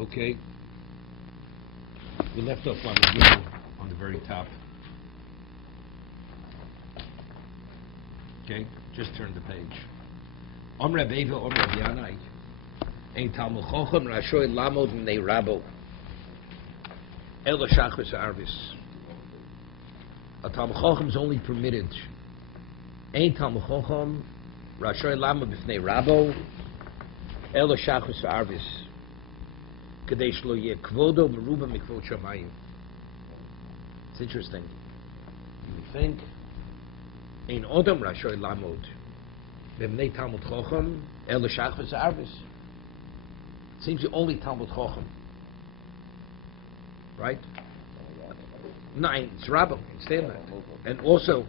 Okay. We left off on the Gimel on the very top. Okay, just turn the page. Om Reb Eva, Om Reb Yanai. Ein Talmud Chochem Rashoy Lamod Monday Rabbi Kalatsky Arvis. A Talmud Chochem is only permitted. Ein Talmud Chochem Rashoy Lamod Monday Rabbi Kalatsky Arvis. Kadesh lo yeh kvodo meruba mikvod shamayim. It's interesting. You would think ein odom rashoy lamod b'mnei Talmud Chochem el shachvis arvis. Seems the only Talmud Chochem, right? Nine, it's Rabbi. Understand that? And also,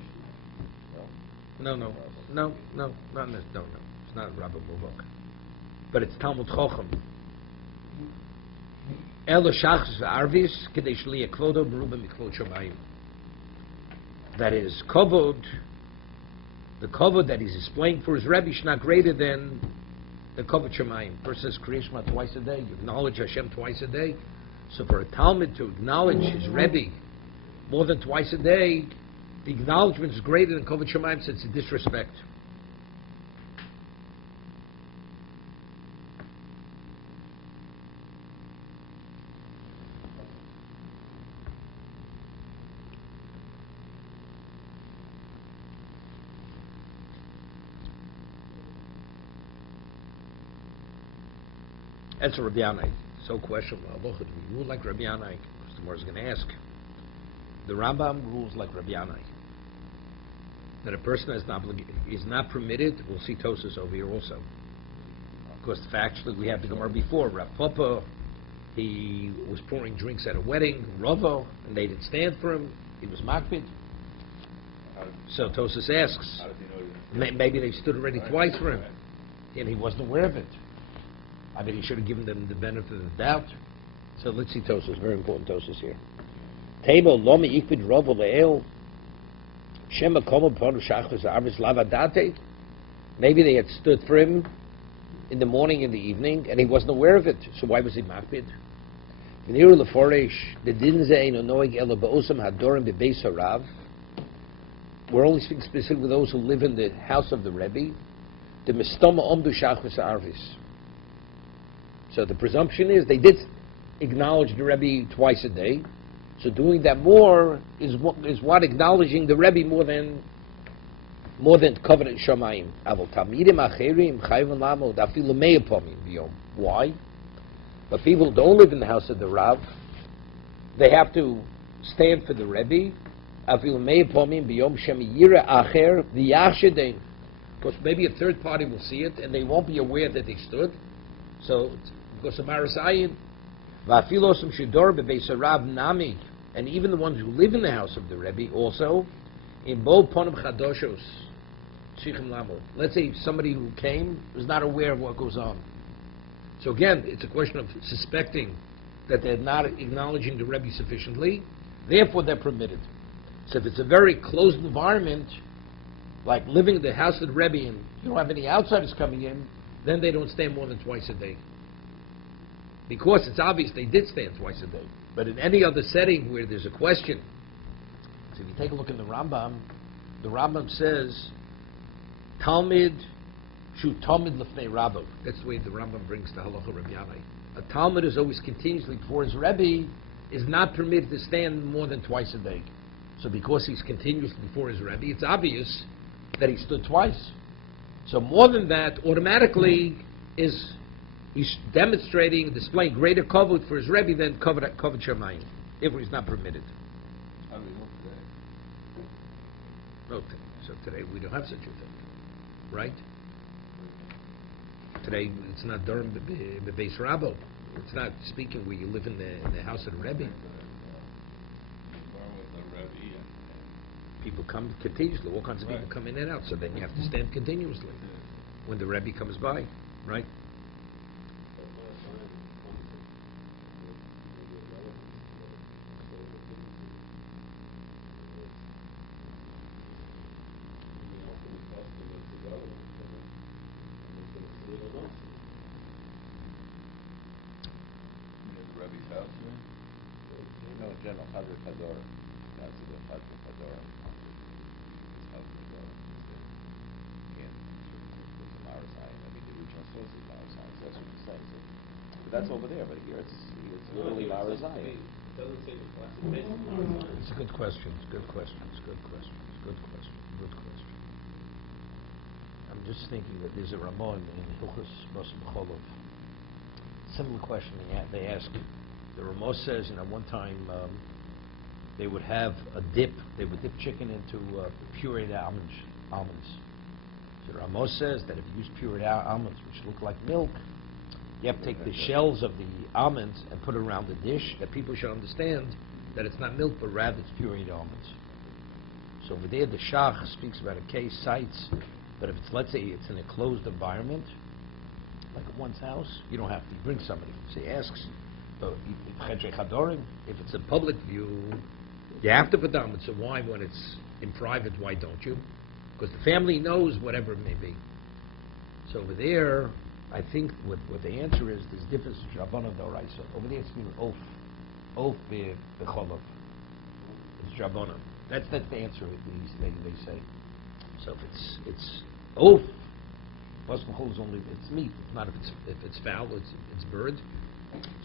no, it's not Rabbi Muvok, but it's Talmud Chochem. That is kavod. The kavod that he's displaying for his Rebbe is not greater than the kavod Shemayim. Person says Kriya Shema twice a day. You acknowledge Hashem twice a day. So for a Talmud to acknowledge his Rebbe more than twice a day, the acknowledgement is greater than kavod Shemayim, so it's a disrespect. That's a Rabbi Yanai. So questionable. Look, do we rule like Rabbi Yanai? Because the Gemara is going to ask. The Rambam rules like Rabbi Yanai. That a person is not permitted. We'll see Tosas over here also. Of course, factually, we had the Gemara before. Rav Papa, he was pouring drinks at a wedding. Ravo, and they didn't stand for him. He was makpid. So Tosas asks, maybe they stood already twice for him, and he wasn't aware of it. I mean, he should have given them the benefit of the doubt. So let's see Tosas, very important Tosas here. Table lomi ikvid rovo le'el shema komo ponu shachos arvis lavadate. Maybe they had stood for him in the morning and the evening, and he wasn't aware of it. So why was he makpid? V'niru leforesh the din ze'eino noig elo be'osam hadorim bebeis harav. We're only speaking specifically with those who live in the house of the Rebbe. The mistoma omdu shachos arvis. So the presumption is they did acknowledge the Rebbe twice a day. So doing that more is what acknowledging the Rebbe more than covenant shamayim. Why? But people who don't live in the house of the Rav, they have to stand for the Rebbe. Because maybe a third party will see it and they won't be aware that they stood. So, because of Marasayin, and even the ones who live in the house of the Rebbe also, in Bo Ponim Chadoshos, let's say somebody who came was not aware of what goes on. So again, it's a question of suspecting that they're not acknowledging the Rebbe sufficiently, therefore they're permitted. So if it's a very closed environment, like living in the house of the Rebbe and you don't have any outsiders coming in, then they don't stand more than twice a day. Because it's obvious they did stand twice a day. But in any other setting where there's a question, so if you take a look in the Rambam says, Talmud shu Talmud lefnei Rabbo. That's the way the Rambam brings the halacha Rabbi Yanai. A Talmud is always continuously before his Rebbe, is not permitted to stand more than twice a day. So because he's continuously before his Rebbe, it's obvious that he stood twice. So more than that, automatically he's demonstrating, displaying greater kavod for his Rebbe than kavod Shemayim, if he's not permitted. How do we look today? Okay, so today we don't have such a thing, right? Today it's not Durham Bebeis Rabbo. It's not speaking where you live in the house of the Rebbe. People come continuously. All kinds of people come in and out. So then you have to stand continuously when the Rebbe comes by, right? No, in general, Chadr Chador. That's the Chadr Chador. It's Chadr Chador. Again, it's a Marisai. I mean, the original source is Marisai, so that's what he's saying. So, but that's over there, but here it's literally Marisai. It doesn't say the class. It basically Marisai. It's a good question. It's a good question. It's a good question. It's a good question. Good question. I'm just thinking that there's a Ramon in Hilchos Mos B'Cholov. Similar question they ask. The Ramon says, one time they would have a dip. They would dip chicken into pureed almonds. So the Ramon says that if you use pureed almonds, which look like milk, you have to take the shells of the almonds and put it around the dish, that people should understand that it's not milk, but rather it's pureed almonds. So over there, the Shach speaks about a case, cites, but if it's, let's say it's in a closed environment, like at one's house, you don't have to. You bring somebody. So he asks, if it's a public view, you have to put down. So why, when it's in private, why don't you? Because the family knows whatever it may be. So over there, I think what the answer is, there's difference in Rabbanan D'Oraisa. Over there, it's being oath b'cholov. It's Rabbanan. That's the answer they say. So if it's oath, is only it's meat. It's not if it's fowl. It's bird.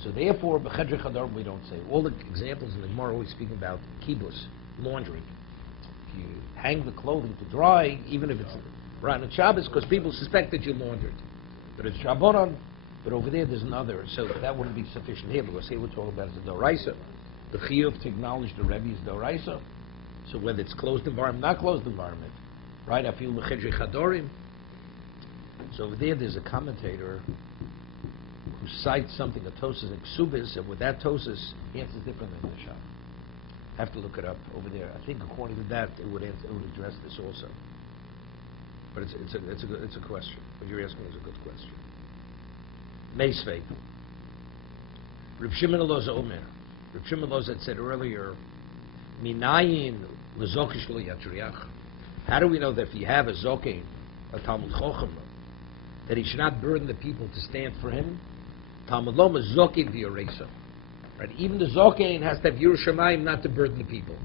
So therefore, b'chedrei chadar we don't say. All the examples in the Gemara always speak about kibbus, laundry. If you hang the clothing to dry, even if it's right on Shabbos, because people suspect that you laundered. But it's Rabbanan. But over there's another. So that wouldn't be sufficient here, because here we're talking about the D'Oraisa. The chiyuv to acknowledge the Rebbe is D'Oraisa. So whether it's closed environment, not closed environment, right? I feel b'chedrei chadorim. So over there's a commentator who cites something, a Tosas and Ksubis, and with that Tosas, he answers different than the Shah. Have to look it up over there. I think according to that, it would address this also. But it's a question. What you're asking is a good question. Meisvei. Reb Shimon Elozah Omer. Reb Shimon Elozah had said earlier, Minayin lezokish lo yatriach. How do we know that if you have a zokein, a Talmud Chochem, that he should not burden the people to stand for him? Talmud Loma zokein v'yoresa. Right? Even the zokein has to have Yerushalayim not to burden the people.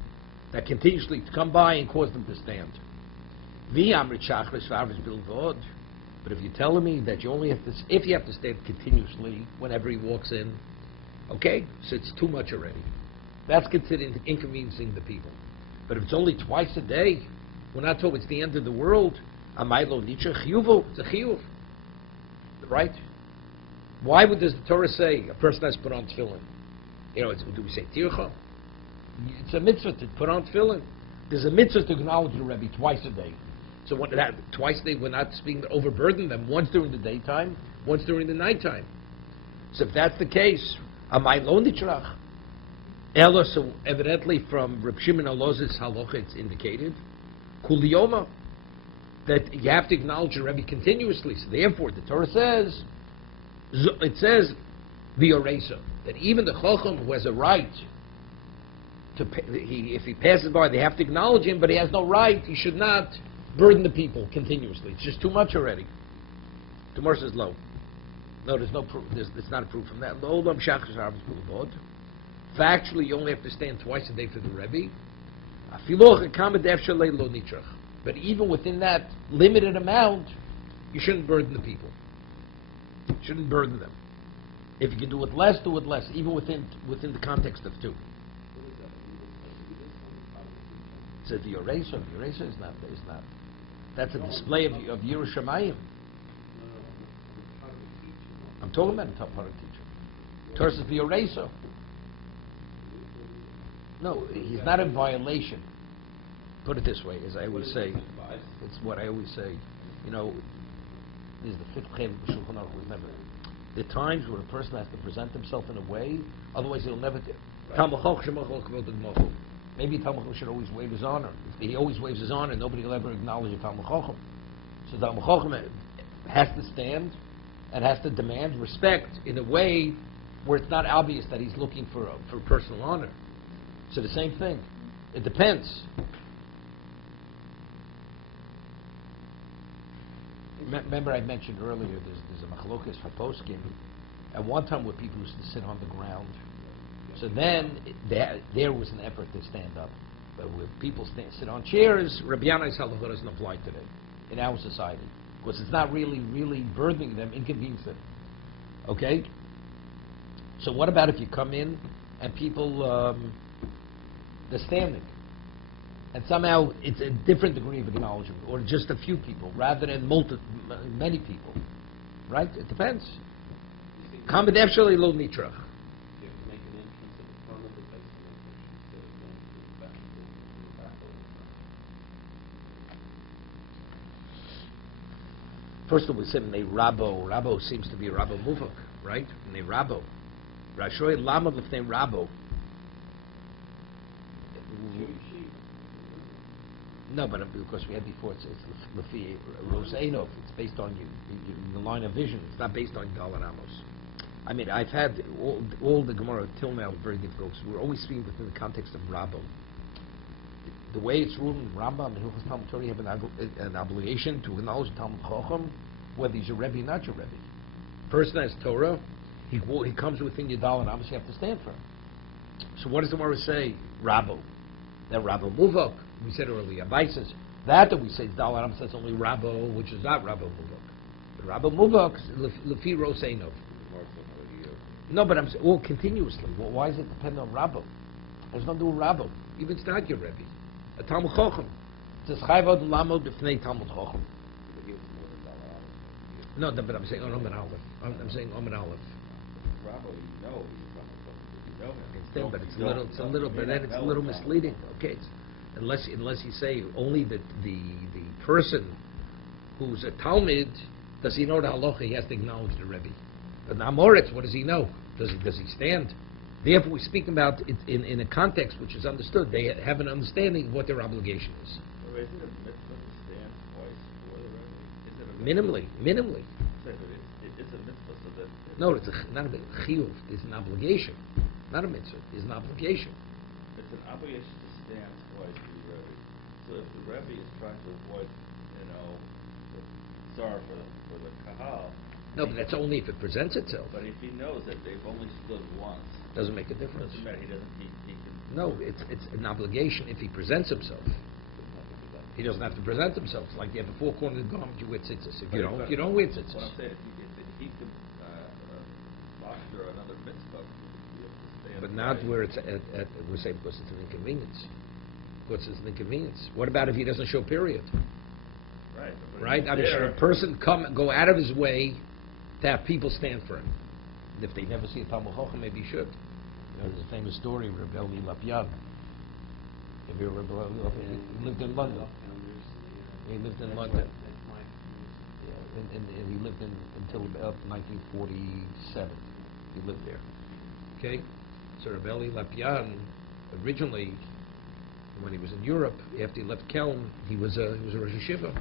That continuously to come by and cause them to stand. But if you're telling me that you only have to, if you have to stand continuously whenever he walks in, okay, so it's too much already. That's considered inconveniencing the people. But if it's only twice a day, we're not told it's the end of the world. Amaylo nicha chiyuvo, it's a chiyuv, right? Why would does the Torah say a person has to put on tefillin? Do we say tircha? It's a mitzvah to put on tefillin. There's a mitzvah to acknowledge the Rebbe twice a day. So twice a day, we're not speaking to overburden them. Once during the daytime, once during the nighttime. So if that's the case, amay lo nitrach. Ella, so evidently from Reb Shimon Elozah's halacha, it's indicated kuliyoma that you have to acknowledge the Rebbe continuously. So therefore, the Torah says, it says v'yoresa, that even the chacham who has a right to, if he passes by, they have to acknowledge him, but he has no right. He should not burden the people continuously. It's just too much already. Gemara says low. No, there's no proof. It's not a proof from that. Factually, you only have to stand twice a day for the Rebbe. But even within that limited amount, you shouldn't burden the people. You shouldn't burden them. If you can do it less, do it less, even within the context of two. So the Yoresa is not. That's a display of Yerushalayim. I'm talking about a top part of teacher. Torah says the Yoresa. No, he's not in violation. Put it this way, as I always say, it's what I always say. There's the fifth chem Shulchan Aruch was never. The times where a person has to present himself in a way, otherwise he'll never. Maybe Talmud Chacham should always wave his honor. If he always waves his honor, nobody will ever acknowledge a Talmud Chacham. So Talmud Chacham has to stand and has to demand respect in a way where it's not obvious that he's looking for personal honor. So the same thing. It depends. Remember I mentioned earlier there's a machlokas haposkim. At one time where people used to sit on the ground So then there was an effort to stand up. But where people sit on chairs, Rabbi Yanai's halacha doesn't apply today in our society. Because it's not really burdening them, inconveniencing them. Okay? So what about if you come in and people, they're standing? And somehow it's a different degree of acknowledgement, or just a few people, rather than many people. Right? It depends. Commentators lo nitrach. You have to make an entrance at the front of the basement instead of going to the back of the back of the First of all, we said Nei Rabo. Rabo seems to be Rabo Muvak, right? Nei Rabo. Rashoy Lama B'fnei Rabo. No, but because we had before, it's Lefi Rosenov. It's based on the line of vision. It's not based on Dalar Amos. I mean, I've had all the Gemara till now very difficult. So we're always speaking within the context of Rabo. The way it's ruled in Rambam and Hilchos Talmud Torah, you have an obligation to acknowledge Talmud Chacham, whether he's your Rebbe or not your Rebbe. Person has Torah, he comes within your Dalar Amos, you have to stand for him. So what does the Gemara say? Rabo. That Rabo Muvak. We said earlier, Abai says that we say Dalar Amos, that's only Rabo, which is not Rabo Muvak. But Rabo Muvak, Lefi Rosenov. No, but I'm saying, well, continuously. Well, why does it depend on Rabo? There's nothing to do with Rabo. Even it's not your Rebbe. A Talmud Chacham. It says Chayvod Lamod B'fnei Talmud Chacham. No, but I'm saying Omen Aleph. I'm saying Omen Aleph. Rabbi, you know he's Instead, but it's a little, but then it's a little misleading. Okay, unless you say only that the person who's a Talmud, does he know the halacha? He has to acknowledge the Rebbe. But Amoritz, what does he know? Does he stand? Therefore, we speak about it in a context which is understood. They have an understanding of what their obligation is. Or is it a mitzvah to stand twice for the Rebbe? Is it a Minimally. It's a mitzvah, so that... No, it's not a chiyuv. It's an obligation. Not a mitzvah. It's an obligation. It's an obligation to stand twice for the Rebbe. So if the Rebbe is trying to avoid, the tsar for the kahal... No, but that's only if it presents itself. But if he knows that they've only stood once... Doesn't make a difference. Doesn't matter, he can... No, it's an obligation if he presents himself. He doesn't have to present himself. It's like you have a four-cornered garment, you wear tzitzis. If you don't wear tzitzis. What I'm saying, if he could muster another mitzvah, he has to stand... But not where it's we say because it's an inconvenience. Because it's an inconvenience. What about if he doesn't show period? Right. Right? I mean, should a person go out of his way to have people stand for him? And if they never see a Talmud Chacham, maybe he should. There's a famous story of Rabbi Eli Lapyad. If you remember, he lived in London. He lived in London. And he lived until about 1947. He lived there. Okay? So Rabbi Eli Lapyad, originally, when he was in Europe, after he left Kelm, he was a Rosh Yeshiva.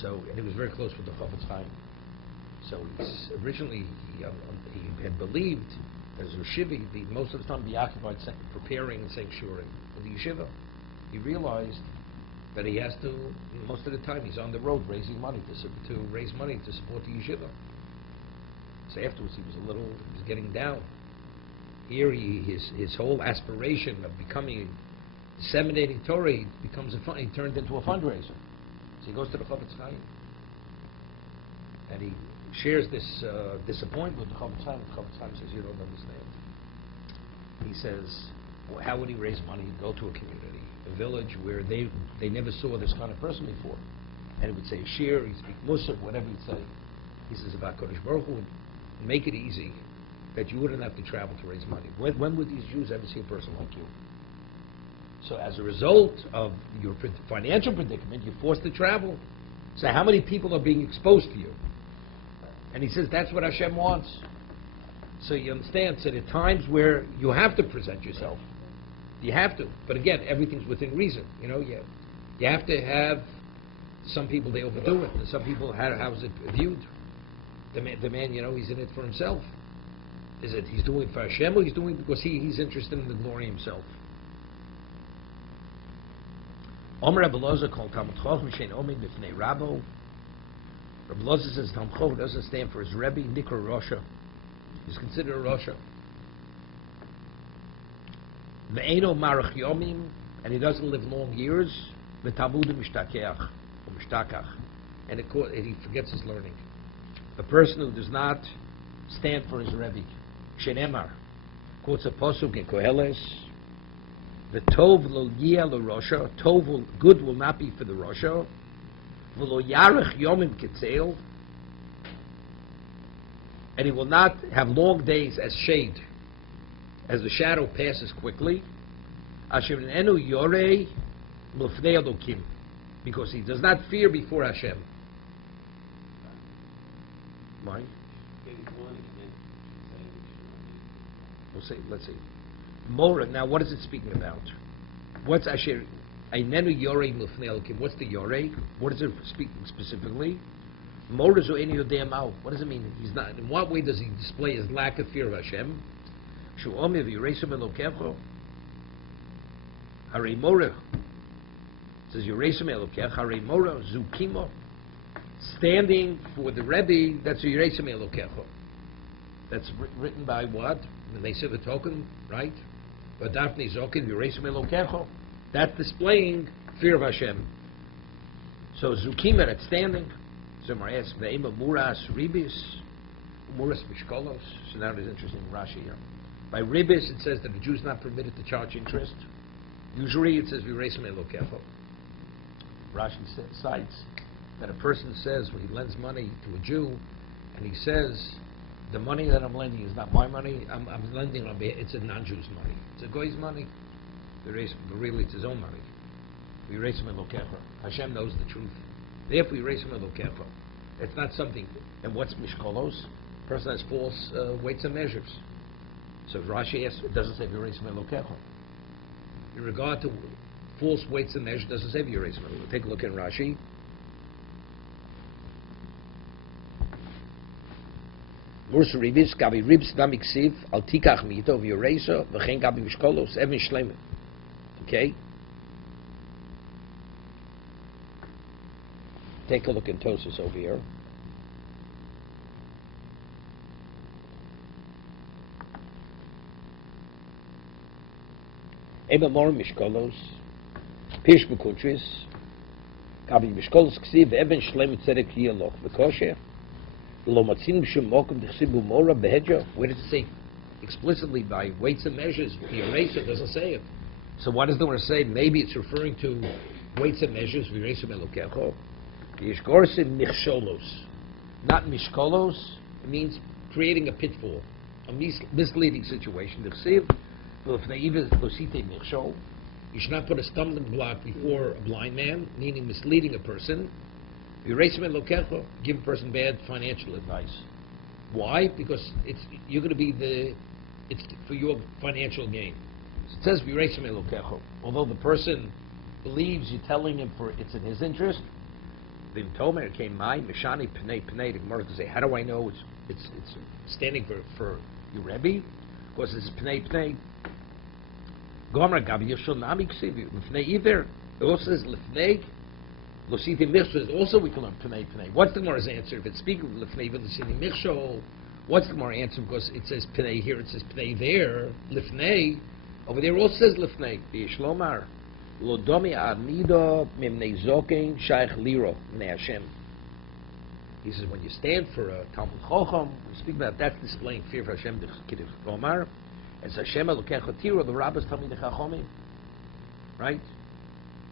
So, and he was very close with the Chofetz Chaim. So originally he had believed as a yeshiva, he'd most of the time be occupied preparing and saying shurim for the yeshiva. He realized that he has to, most of the time he's on the road raising money to raise money to support the yeshiva. So afterwards he was getting down. Here his whole aspiration of disseminating Torah, he turned into a fundraiser. So he goes to the Chofetz Chaim and he shares this disappointment with the Chofetz Chaim. The Chofetz Chaim says, you don't understand. He says, well, how would he raise money? He'd go to a community, a village where they never saw this kind of person before. And he would say shir, he'd speak Musar, whatever he'd say. He says about Kodesh Baruch Hu, make it easy that you wouldn't have to travel to raise money. When would these Jews ever see a person like you? So as a result of your financial predicament, you're forced to travel. So how many people are being exposed to you? And he says that's what Hashem wants. So you understand, so there are times where you have to present yourself. You have to. But again, everything's within reason. You have to have, some people they overdo it. And some people, how is it viewed? The man, he's in it for himself. Is it he's doing it for Hashem, or he's doing it because he's interested in the glory himself? Omer Rabbi Loza called Talmud Chacham Shein Omed B'fnei Rabo. Rabbi Loza says Talmud Chacham doesn't stand for his Rebbe, Nikra Rosha. He's considered a Rosha. Ve'eno marach yomim, and he doesn't live long years. V'talmud mishtakeach, or mishtakach, and he forgets his learning. A person who does not stand for his Rebbe, shenemar, quotes a posuk in Koheles, the tov lo yia lo rosha, good will not be for the rosha, v'lo yarech yomim ketzel, and he will not have long days as shade, as the shadow passes quickly. Asher enu yorei l'fnei Elokim, because he does not fear before Hashem. Why? Let's see. Mora. Now, what is it speaking about? What's Asher Einenu Yorei l'fnei Elokim? What's the Yorei? What is it speaking specifically? What does it mean? He's not. In what way does he display his lack of fear of Hashem? Harei Mora says Yiresim Elokech. Harei Mora Zukimo, standing for the Rebbe. That's Yiresim Elokech. That's written by what? When they say the token, right? But Daphne Zokin Yiresim Elokech. That's displaying fear of Hashem. So Zukima, that's standing. So Marias Ve'ema Muras Ribis, Muras Mishkolos. So now there's interesting Rashi here. By Ribis, it says that the Jew is not permitted to charge interest. Usually it says V'reisem Elokecho. Rashi cites that a person says when he lends money to a Jew, and he says, the money that I'm lending is not my money, I'm lending on behalf, it's a non-Jew's money. It's a guy's money. But really it's his own money. V'reisem Elokecho. Hashem knows the truth. Therefore, Yiresim Elokecho. It's not something. And what's Mishkolos? A person has false weights and measures. So Rashi asks, it doesn't say Yiresim Elokecho. In regard to false weights and measures, it doesn't say Yiresim Elokecho. Take a look at Rashi. Murs Ribis, Gabi Ribs, Damiksiv, Al Tikach Mito, V'Yireso, V'chein Gabi Mishkolos, Evin Shleimim. Okay? Take a look in Tosis over here. Eba Mor Mishkolos, Pish Bekutris, Gabi Mishkolos Ksiv, Eben Shlem Tzedek Yaloch, V'Kosher, Lo Matzin B'Shem Mokum D'Chsibu Mora Behedja. Where does it say explicitly by weights and measures? The eraser doesn't say it. So what does the word say? Maybe it's referring to weights and measures. V'Yiresim Elokecho. Yishgorsim Michsholos, not Mishkolos. It means creating a pitfall, a misleading situation. You should not put a stumbling block before a blind man, meaning misleading a person. Give a person bad financial advice. Why? Because you're going to be it's for your financial gain. So it says although the person believes you're telling him it's in his interest. The Tomer came my Mishani Pnei Pnei. The Gemara to say, how do I know it's standing for your Rebbe? Because it's Pnei Pnei. Gomer Gabi Yeshul Nami Ksiv Pnei either. It also says Lefnei. Lositi Michshol. Also we can learn Pnei Pnei. What's the Gemara's answer? If it's speaking of Lefnei but Lositi Michshol, what's the Gemara answer? Because it says Pnei here, it says Pnei there. Lefnei over there also says Lefnei. Yishlomar. Lodomi Amido Mimnei Zokein Shaykh Liro Mnei Hashem. He says when you stand for a Talmud Chacham, we speak about that's displaying fear for Hashem. Kiddush Omar, as Hashem Elokecha Tiro, the rabbis Talmid Chachomim, right?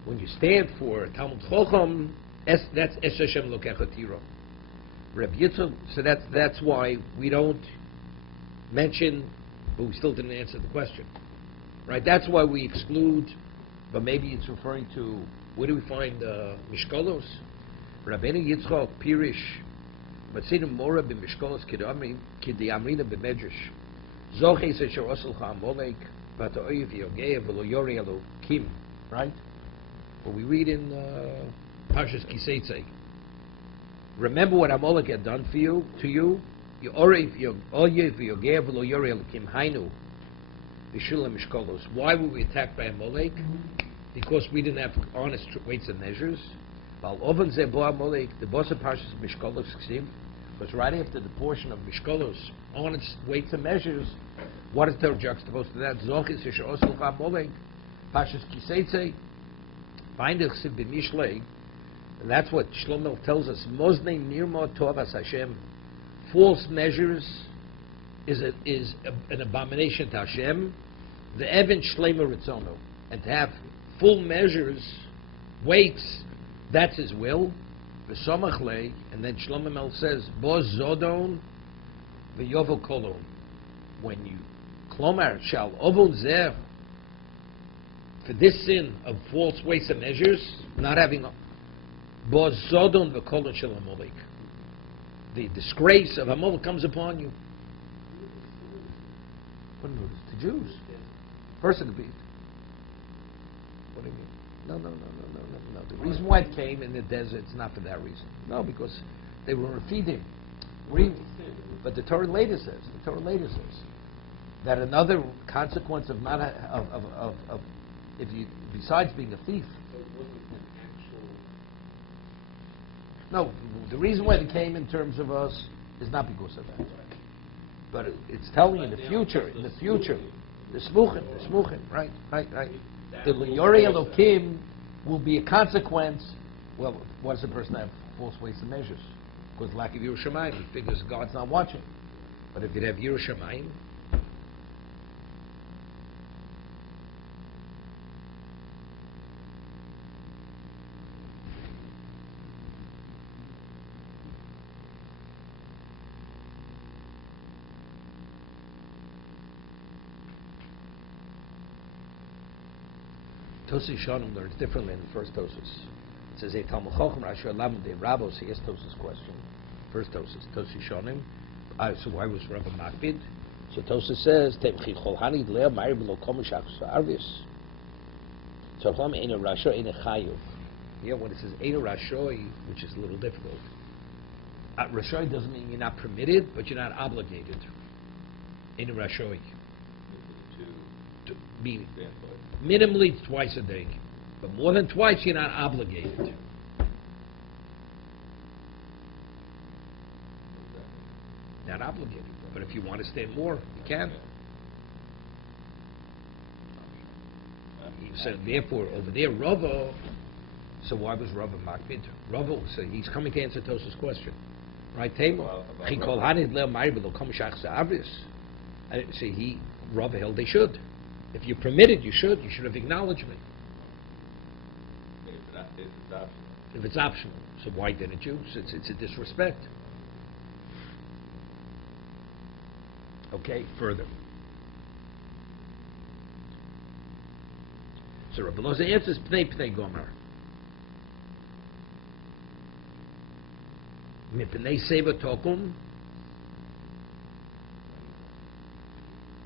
When you stand for a Talmud Chacham, that's Es Hashem Elokecha Tiro. Reb Yitzchak, so that's why we don't mention, but we still didn't answer the question, right? That's why we exclude. But maybe it's referring to, where do we find Mishkolos? Rabbeinu Yitzchak Pirish, Matzidim Mora b'Mishkolos K'Diamrina b'Medrash. Zoches Esher Oselcha Amolek V'Ta'oyev Yogeh V'Lo Yorei Elokim. Right? What we read in parshas Kiseitze. Remember what Amalek had done for you, to you. Yorev Yogeh V'Lo Yorei Elokim Hainu. Why were we attacked by Amalek? Because we didn't have honest weights and measures. The boss of parshas Mishkolos Ksiv, Because right after the portion of Mishkolos, on its weights and measures, what is the juxtaposed to that? Zochis Yisher Osel Chamoleg, Parshas Kiseitze, find it b'mishlei, and that's what Shlomo tells us. Moznei Nirmo Tovas Hashem, false measures is an abomination to Hashem. The Evan Shlema Ritzono, and to have full measures, weights, that's His will. V'somachlei, and then Shlomo Mel says, Bo Zodon v'Yovo Kolon. When you Klomar shall Ovon Zer, for this sin of false weights and measures, not having Bo Zodon v'Kolon Shel Amalek, the disgrace of Amalek comes upon you. What notice? The Jews. Person to beat. What do you mean? No. The reason why it came in the desert, it's not for that reason. No, because they were feeding. But the Torah later says that another consequence of not of if you, besides being a thief. So it wasn't an actual. No, the reason why it came in terms of us is not because of that. But it's telling in the future, the smuchim, right. The L'Yorei Elokim will be a consequence. Well, what does a person have? False weights and measures. Because lack of Yiras Shamayim, he figures God's not watching. But if you have Yiras Shamayim, Tosi Shonim learns differently in the first Tosis. It says, Talmud Chochem Rasha Monday Rabbi, so he asked Tosis question. First Tosis, Tosi Shonim. So why was Rabbi Makbid? So Tosis says, Temchi Cholhani Dlea Ma'ir B'lo Komishach Arvis. So Chom Eina Rasha Eina Chayuv. Yeah, when it says Eina Rashoi, which is a little difficult. Rashoi doesn't mean you're not permitted, but you're not obligated. Eina Rashoi. To be minimally twice a day, but more than twice you're not obligated. Not obligated, but if you want to stay more, you can. So therefore, over there, Rava. So why was Rava Makbid? Rava, so he's coming to answer Tosa's question, right? Tema. See, Rava held they should. If you're permitted, you should. You should have acknowledged me. If it's optional. So why didn't you? It's a disrespect. Okay, further. So Rabbi Loza answers, Pnei Gomer. Mipnei Seva Tokum.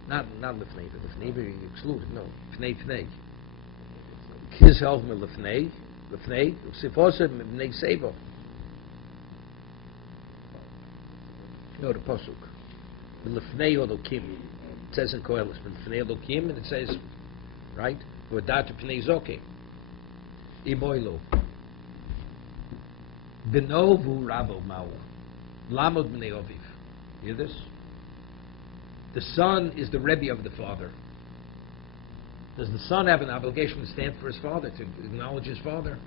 Not lefnei, but lefnei excluded. No, pnei. His help me lefnei. Sifosa mipnei seba. No, the pasuk. Lefnei Elokim. It says in Koheles, lefnei Elokim, and it says, right? V'odatu pnei zokim. Iboilo. Beno vu rabo mao. Lamod bnei oviv. Hear this? The son is the Rebbe of the father. Does the son have an obligation to stand for his father, to acknowledge his father?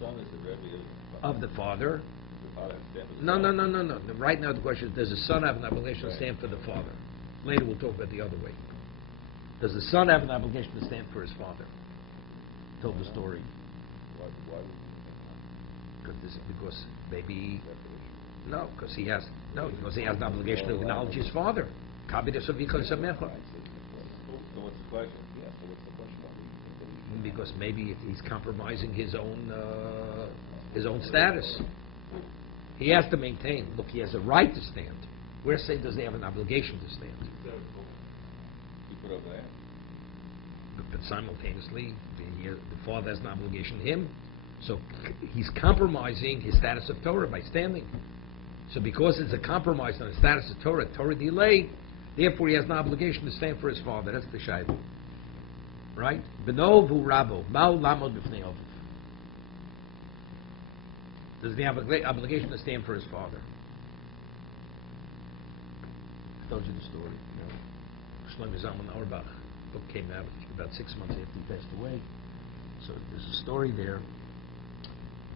The son is the Rebbe of the father. The father stands for the No. Right now the question is, does the son have an obligation to stand for the father? Later we'll talk about the other way. Does the son have an obligation to stand for his father? Told the story. Why Because maybe... No, because he has an obligation to acknowledge his father. So what's the question? Yeah, so what's the question? Because maybe he's compromising his own status. He has to maintain. Look, he has a right to stand. We're saying, does he have an obligation to stand? You put over there. But simultaneously, the father has an obligation to him. So he's compromising his status of Torah by standing. So because it's a compromise on the status of Torah delayed, therefore he has an obligation to stand for his father. That's the shayla. Right? Beno vu rabo. Ma'u lamod b'fnei oviv. Does he have an obligation to stand for his father? I told you the story. Shlomo Zalman Auerbach book came out about 6 months after he passed away. So there's a story there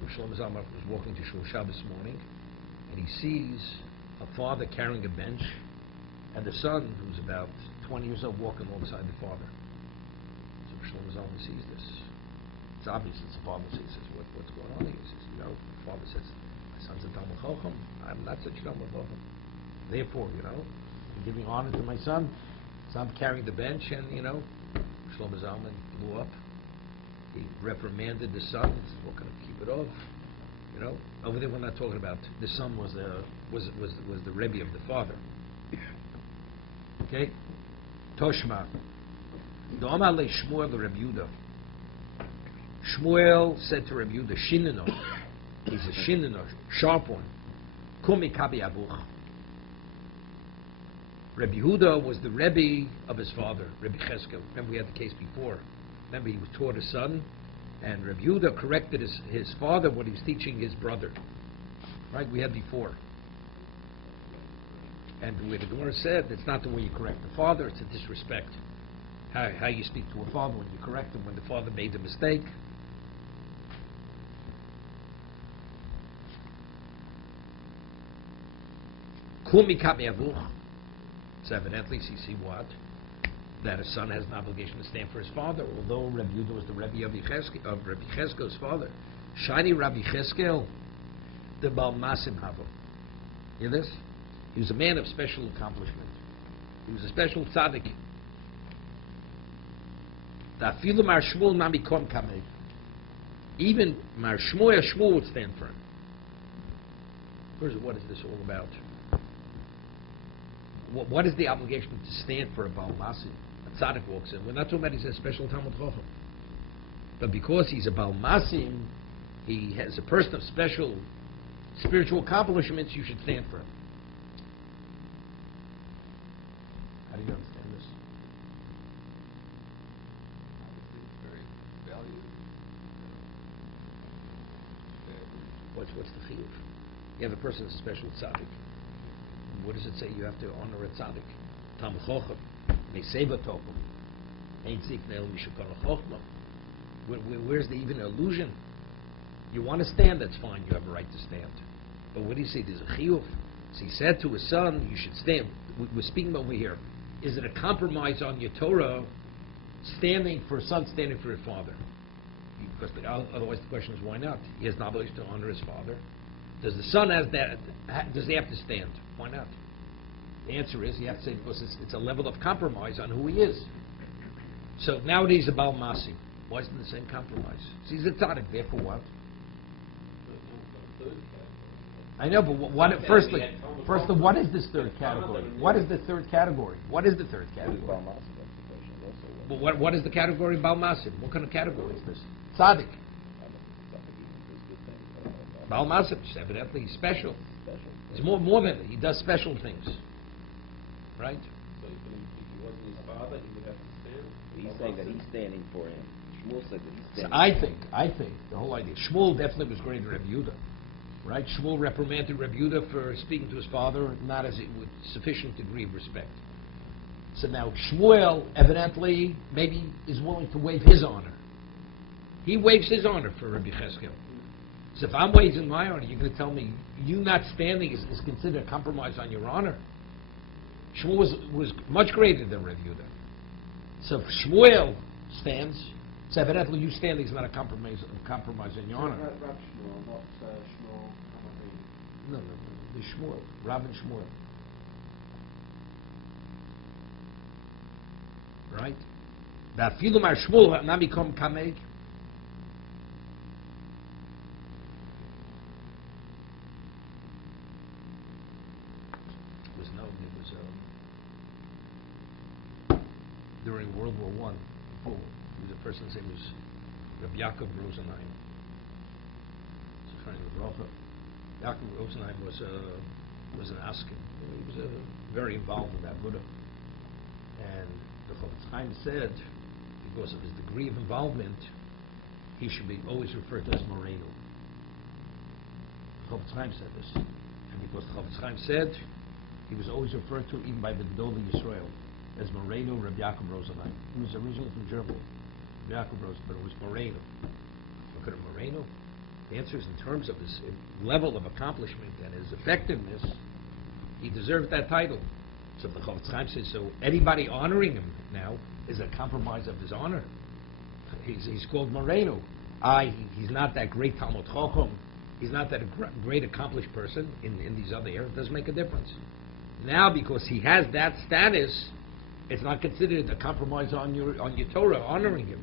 where Shlomo Zalman was walking to Shul Shabbos morning, and he sees a father carrying a bench, and the son, who's about 20 years old, walking alongside the father. So Shlomo Zalman sees this. It's obvious it's the father. So he says, what's going on here? He says, the father says, my son's a Talmud Chacham. I'm not such a Talmud Chacham. Therefore, I'm giving honor to my son. So I'm carrying the bench, and, Shlomo Zalman blew up. He reprimanded the son. He says, what can I keep it off? Over there we're not talking about the son was the Rebbe of the father. Okay? Toshma. Do'amar le Shmuel le Reb Yehuda. Shmuel said to Reb Yehuda, Shinino. He's a Shinino, sharp one. Kumi kabi abuch. Reb Yehuda was the Rebbe of his father, Rebbe Cheskel. Remember we had the case before. Remember he was taught his son, and Reb Yehuda corrected his father when he was teaching his brother. Right? We had before. And the way the Gemara said, it's not the way you correct the father, it's a disrespect. How you speak to a father when you correct him when the father made a mistake. Kumi kabi avuch. So evidently, see what? That a son has an obligation to stand for his father, although Rabbi Yehuda was the Rebbe of Rabbi Cheskel's father. Shiny Rabbi Cheskel, the Baal Masim Havo. Hear this? He was a man of special accomplishment. He was a special tzaddik. Dafilu Mar Shmuel Nami Kom Kamei. Even Mar Shmuel would stand for him. What is this all about? What is the obligation to stand for a Baal Masim? A tzaddik walks in. We're not talking about he's a special Talmud Chacham. But because he's a Baal Masim, he has a person of special spiritual accomplishments, you should stand for him. How do you understand this? Obviously, it's very valued. What's the chiyuv? You have a person who's a special tzaddik. What does it say? You have to honor a tzaddik. Talmud Chacham, Meiseva Tokum, Ein Zik Neil Mishukar Chachma. Where's the even illusion? You want to stand, that's fine. You have a right to stand. But what do you say? There's a chiyuv. So he said to his son, you should stand. We're speaking over here. Is it a compromise on your Torah, standing for a son, standing for his father? Because otherwise the question is, why not? He has an obligation to honor his father. Does the son have that? Does he have to stand? Why not? The answer is, you have to say, because it's a level of compromise on who he is. So nowadays, a Baal Masim. Why isn't the same compromise? So he's a tzaddik, therefore what? I know, but firstly, what is this third category? What is the third category? What is the third category? But what is the category of Baal Masim? What kind of category is this? Tzaddik. Baal Masim, evidently he's special. It's more than that. He does special things. Right? So if he wasn't his father, he would have to stand? He's saying that he's standing for him. Shmuel said that he's So standing I think the whole idea. Shmuel definitely was greater than Rabbi Yehuda. Right? Shmuel reprimanded Rabbi Yehuda for speaking to his father, not as it with sufficient degree of respect. So now Shmuel evidently maybe is willing to waive his honor. He waives his honor for Rabbi Cheskel. So if I'm waiving my honor, you're going to tell me you not standing is considered a compromise on your honor? Shmuel was much greater than Rabbi Yehuda. So if Shmuel stands, so evidently you standing is not a compromise on your honor. Rab Shmuel, not Shmuel Hamavi. No, the Shmuel, Rabbi Shmuel. Right? Vafilu mar Shmuel not become kameg. During World War I, there was a person's name was Rabbi Yaakov Rosenheim. Yaakov Rosenheim was an Askin. He was very involved in that Buddha. And the Chofetz Chaim said, because of his degree of involvement, he should be always referred to as Moreno. The Chofetz Chaim said this. And because the Chofetz Chaim said, He was always referred to, even by the Gedolei Yisrael, as Moreno Rabbi Yaakov Rosenheim. He was originally from Germany, Rabbi Yaakov Rosenheim, but it was Moreno. Look at him, Moreno. The answer is in terms of his level of accomplishment and his effectiveness, he deserved that title. So the Chofetz Chaim says, so anybody honoring him now is a compromise of his honor. He's called Moreno. He's not that great Talmud Chacham. He's not that great accomplished person in these other areas. It doesn't make a difference. Now, because he has that status, it's not considered a compromise on your Torah, honoring him.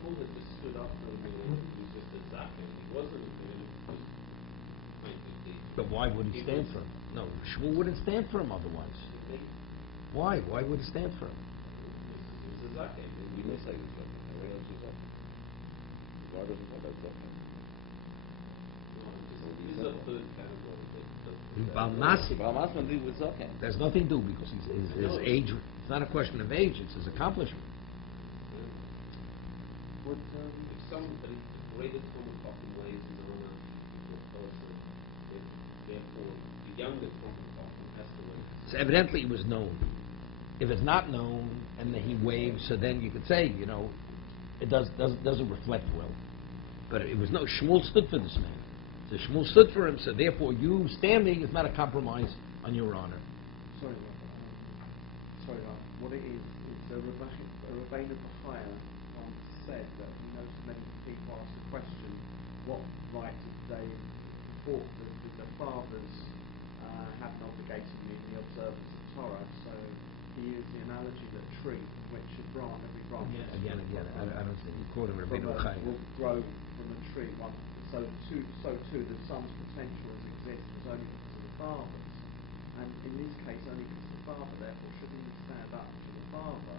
Shmuel had just stood up and he was just a zaken. He wasn't But why would he stand for him? No, Shmuel wouldn't stand for him otherwise. Why? Why would he stand for him? He was a zaken. We may say it's zaken. Moreno is a zaken. Why doesn't call that zaken? He's a third category. He's Balmasi. Balmasi live with zaken. There's nothing to do because his age. It's not a question of age. It's his accomplishment. If somebody greater Talmud Chacham lays his honor to a person, therefore the younger Talmud Chacham has to wait. So evidently it was known. If it's not known and then he waves, so then you could say, it doesn't reflect well. But it was no. Shmuel stood for this man. So Shmuel stood for him. So therefore, you standing is not a compromise on your honor. Sorry, what it is a Rabbeinu B'chaya once said that he knows many people ask the question, what right did they thought that the fathers have an obligation in the observance of Torah? So he used the analogy that a tree, which every branch Again, I don't think you quoted Rabbeinu B'chaya. will grow from a tree. So too, the son's potential as exists is only because of the fathers. And in this case, only because of the father, therefore, shouldn't he stand up to the father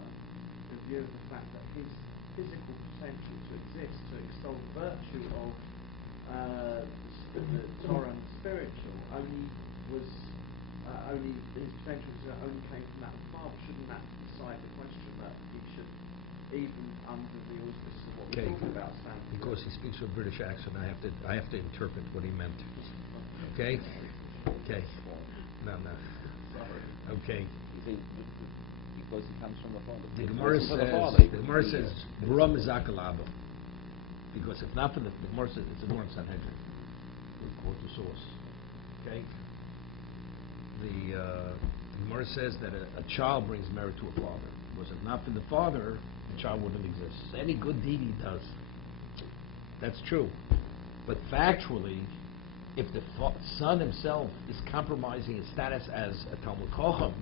in view of the fact that his physical potential to exist, to extol the virtue of the Torah and the spiritual, only his potential only came from that father? Shouldn't that decide the question that he should, even under the auspices of what we're talking about, stand? Because he speaks with a British accent, I have to interpret what he meant. Okay? Okay. No. Okay. Because he comes from the father. The Gemara says, Bura Mizakal Abba. Because if not for the Gemara says, it's a Gemara in Sanhedrin. We quote the source. Okay? The Gemara says that a child brings merit to a father. Was it not for the father, the child wouldn't exist. Any good deed he does. That's true. But factually, if the son himself is compromising his status as a Talmud Chacham,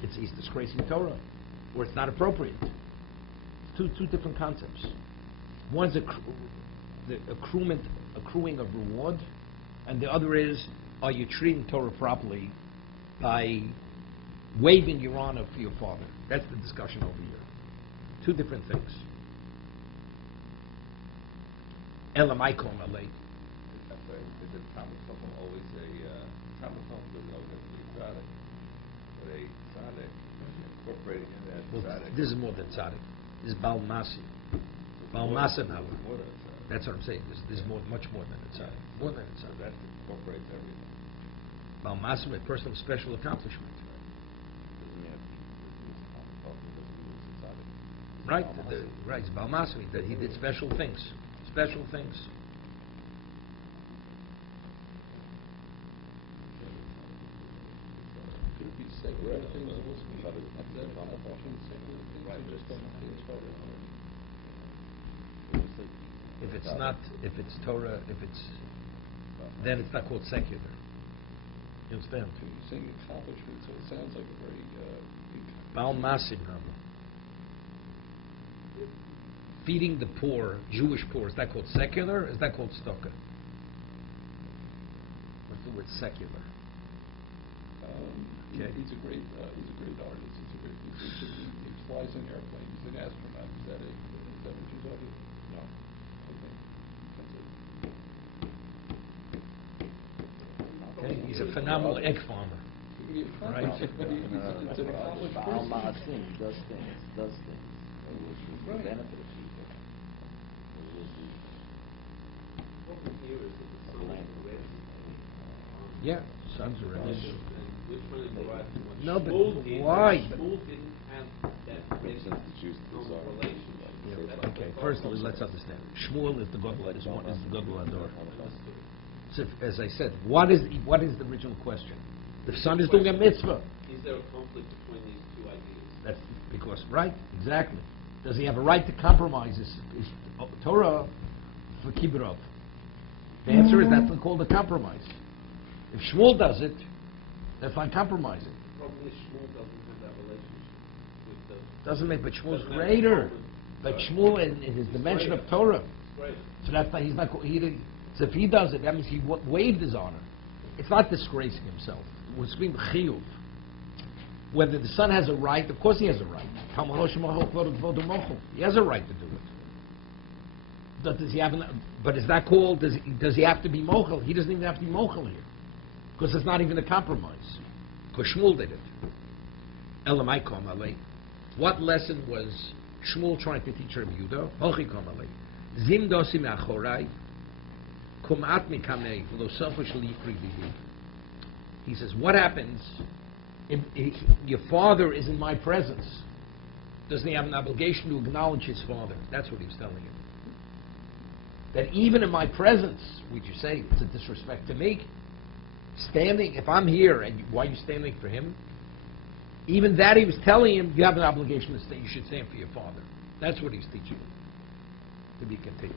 he's disgracing Torah, or it's not appropriate. Two different concepts. One's the accruing of reward, and the other is, are you treating Torah properly by waiving your honor for your father? That's the discussion over here. Two different things. Elamaikom alei. Is the Talmud Chacham always Talmud Chacham doesn't always have to be tzaddik, but a tzaddik incorporating in that tzaddik. This is more than tzaddik. This is Balmasi. Balmasa now. That's what I'm saying. There's much more than a tzaddik. More than a tzaddik. That incorporates everything. Balmasa, a person of special accomplishment. Right, right. It's Balmasmi, that he did special things. Special things. Could it be secular things also? If it's Torah, then it's not called secular. You understand? You're saying accomplishment, so it sounds like a very big... Balmasim, Rabbi. Feeding the poor, Jewish poor, is that called secular or is that called stoka? What's the word secular? Okay. He's a great artist. He's a great musician. He flies an airplane. He's an astronaut. Is that what you're talking? No. Okay. Okay, he's a phenomenal egg farmer. Right. It's an accomplished person. Does things. For the benefit of people. What we hear is that the son is ready Yeah, sons are And rebels. we're trying to derive from what No, but Shmuel did. why? Shmuel didn't have that Makes sense to choose the normal Zohar. relationship. Yeah, That's okay, the first problem. let's understand. Shmuel is the Gadol, is the Gadol Ador. Understood. So, as I said, what is the original question? The son is doing a mitzvah. Is there a conflict between these two ideas? That's because, right, exactly. Does he have a right to compromise his Torah for kibbutz? The answer is that's called a compromise. If Shmuel does it, that's not compromising. Probably Shmuel doesn't have that relationship with the... Doesn't make, but Shmuel's Doesn't have greater. common- But Right. Shmuel in his dimension of Torah. It's great. So that's not, he didn't, so if he does it, that means he waived his honor. It's not disgracing himself. We're screaming chiyuv. Whether the son has a right, of course he has a right. He has a right to do it. But does he have but is that called, does he have to be mochel? He doesn't even have to be mochel here. Because it's not even a compromise. Because Shmuel did it. Elamai kom alei. What lesson was Shmuel trying to teach Rabbi Yehuda? Hochi kom alei. Zim dosi me'achorai, kum'at mikamei, v'lo sofa shel yikri lihi. He says, what happens if your father is in my presence? Doesn't he have an obligation to acknowledge his father? That's what he was telling him. That even in my presence, would you say it's a disrespect to me? Standing, if I'm here, and why are you standing for him? Even that he was telling him, you have an obligation to stand, you should stand for your father. That's what he's teaching him. To be continued.